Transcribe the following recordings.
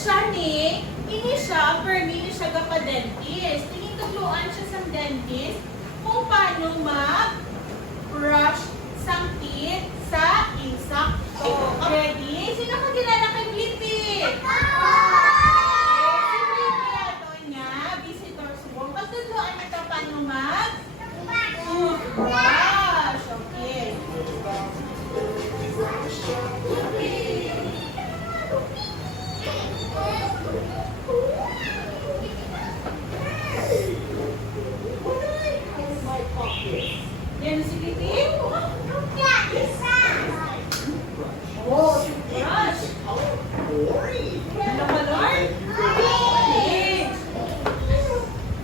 Siya ni, ini siya, permi ni siya ka-dentist. Tinituluan siya sa dentist kung paano mag-brush sang teeth sa insakto. Ready? Sino ka kilala kay Blippi? Si Blippi ato niya, visitor subong. Pagtuluan ito paano mag-toothbrush. Okay. Yan si Blippi? Oh, toothbrush. Ano ba, Lord? Okay.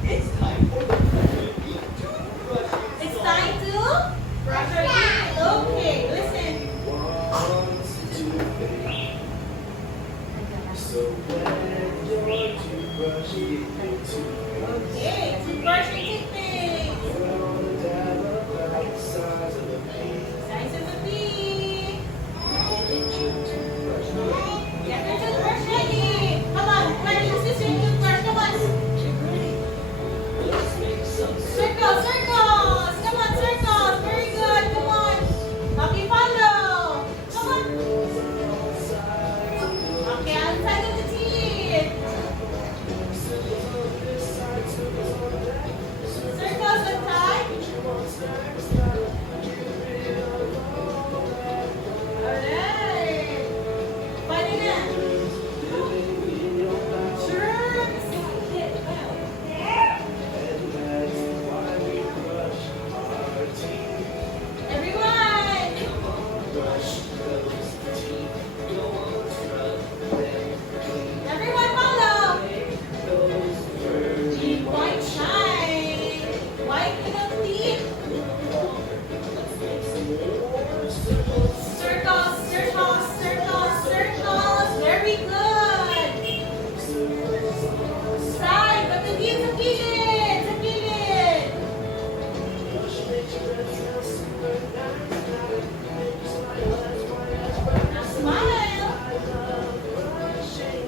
It's time to brush our teeth. Okay, listen. Okay, toothbrush and toothpaste. Size of the pea. Get your toothbrush ready. Come on, use this your toothbrush. Come on. Circles, circles. Come on, circles. Very good. Come on. Okay, follow. Come on. Okay, outside of the teeth. Circles on top. Alright. Funny na. Germs. Everyone. Everyone follow. Deep white shine. White little teeth. Circles, circles, circles, circles. Very good. Side, but the teeth sa kilid. Sa kilid. Now smile.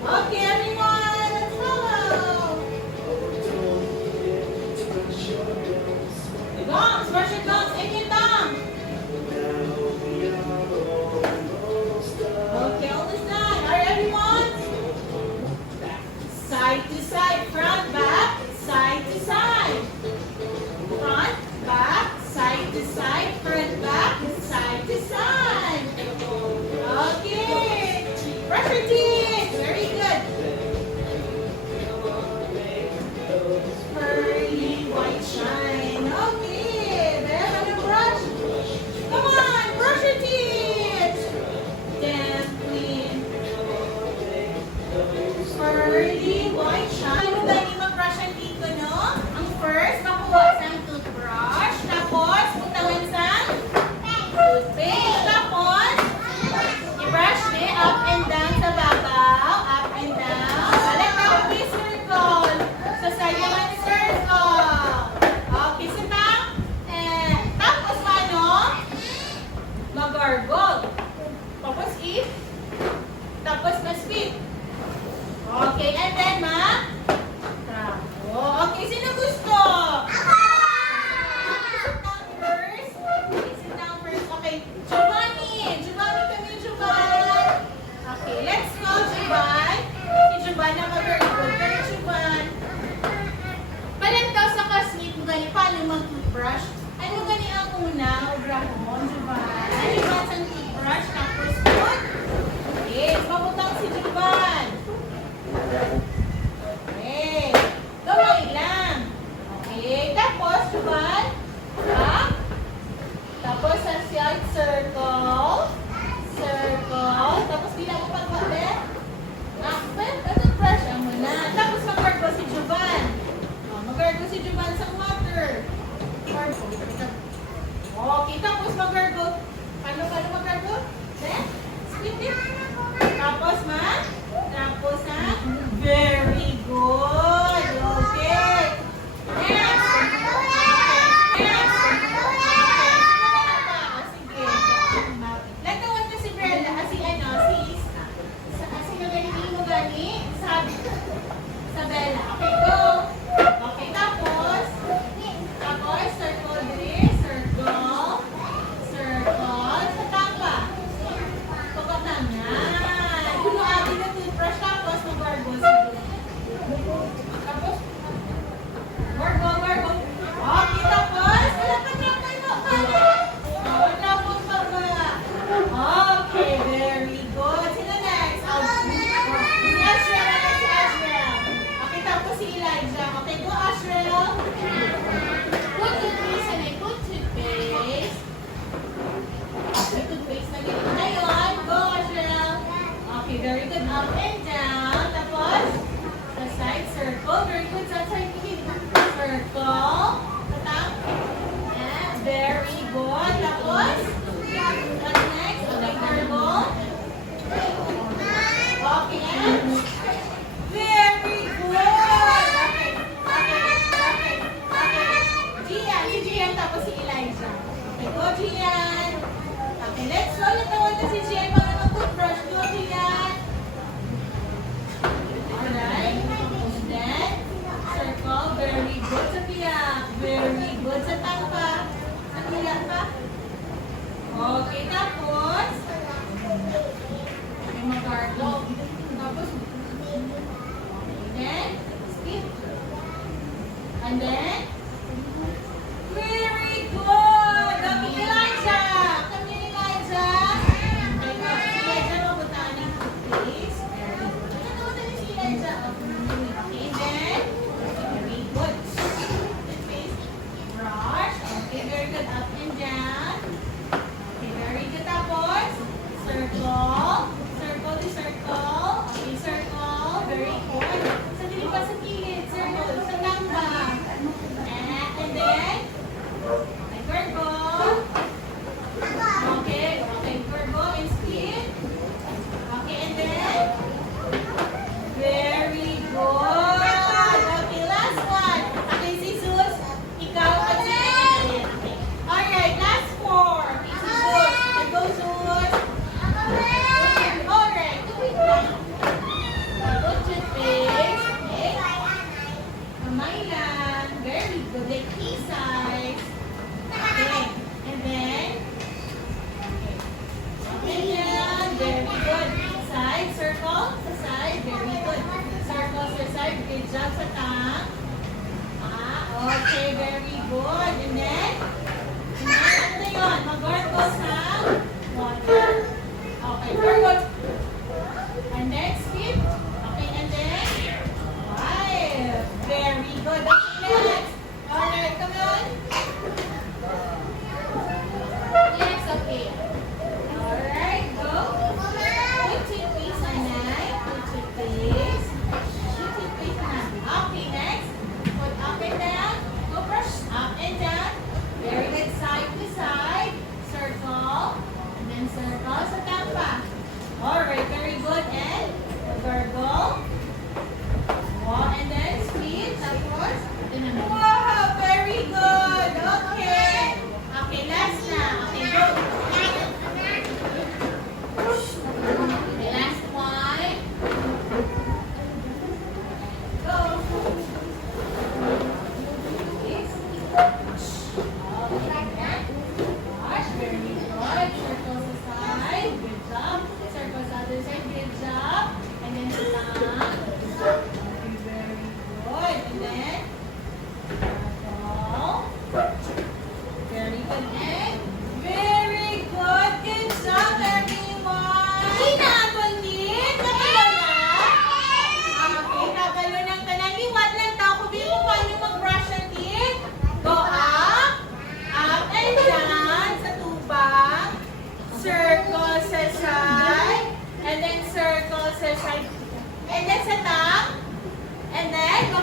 Okay, everyone, let's follow. The gongs, brush your gongs, and your tongue. Okay, almost done. All right, everyone? Side to side, front, back, side to side. Front, back, side to side, front, back, side to side. Okay. Brush your teeth. Very good. Pearly white shine. Okay. There, have a brush. Come on, brush your teeth. Damn clean. Pearly white shine. Ano ba yung mag-brush ang teeth ko, no? Ang first, makuha sa toothbrush. Tapos, butawan sa toothpaste. Tapos, i-brush me up and down sa babaw. Up and down. Balik na ako may circle. Sa sayo man circle. Okay, sitang. Tapos, ano? Mag-gargle. Tapos, eat. Tapos, ma-spit. Okay, and then, okay, sino gusto? Sit down first. Okay, Giovanni. Giovanni, kami, Giovanni. Okay, let's go, Giovanni. Si Giovanni na mag-very good. Pero Giovanni, palang daw sa kasmit mo gani, paano mag-toothbrush? Ano gani ang una? Ubrahon, Giovanni. Ano yung ang toothbrush? Tapos food. Okay, mabutang si Giovanni. Okay. Gawin lang. Okay. Tapos, Giovanni. Tapos, sa side circle. Circle. Tapos, di na mo pagbabe. Brush mo na. Tapos, mag-gargle si Giovanni. Mag-gargle si Giovanni sa water. Okay. Tapos, mag-gargle. Paano mag-gargle? Then, split it. Tapos, tapos, very good. Okay. Next. Sige. Nagkawan na si Brenda. Si ano, si magaling mo gani sa Gian. Okay, let's go. Natawan na si Gian. Mga mag-toothbrush. Go, Gian. Alright. And then, circle. Very good sa tiyak. Very good sa tangka. Sa tiyak pa. Okay, tapos. Okay, mag-gargle. Tapos, then, skip. And then, very good! Okay, Elijah! Come here, Elijah! Okay, Elijah, mabutaan ng toothpaste. Ano na si Elijah? Okay, then, very good. Toothpaste, brush. Okay, very good. Up and down. Okay, very good. Tapos, circle. Circle the circle. Okay, circle. Very good. Sa dilim pa sa kilid. Circle. Sa lambang. And then, okay, Virgo. Okay, okay, Virgo and skip. Okay, and then, very good. Okay, last one. Okay, si Sus, ikaw at si Evelyn. Okay. Alright, last four. Okay, si Sus. Okay, go Sus. Alright. Go toothpaste. Okay. Kamay lang. Very good. Like key size. Okay. And then, okay yan. Very good. Side, circle. Sa side. Very good. Circle sa side. Good job sa tongue. Okay. Very good. And then, ano na yun? Mag-gargle sa water. Okay. Gargle. And then, skip. Okay. And then, five. Very good. Okay, next. Alright, come on. Yes, okay. Alright, go. Put toothpaste on that. Put toothpaste. Put toothpaste on that. Okay, next. Put up and down. Go brush up and down. Very good. Side to side. Circle. And then circle sa tapa. Alright, very good. And gargle. Wow, and then speed. Tapos, wow, very good. Okay. Okay, last na. Okay, go. Okay, last one. Go. Yes. Okay. Wash, very good. Circle sa side. Good job. Circle sa other side. Good job. And then sa tongue. Okay, very good. And then, circle. Very good. And very good. Good job, everyone. Ina, Bonit. Nakalo na? Okay, nakalo ng tanan. Liwat lang tao. Kubi mo paano mag-brush ang teeth. Go up and down sa tubang. Circle sa side. And then circle sa side. And then sa tongue. And then, go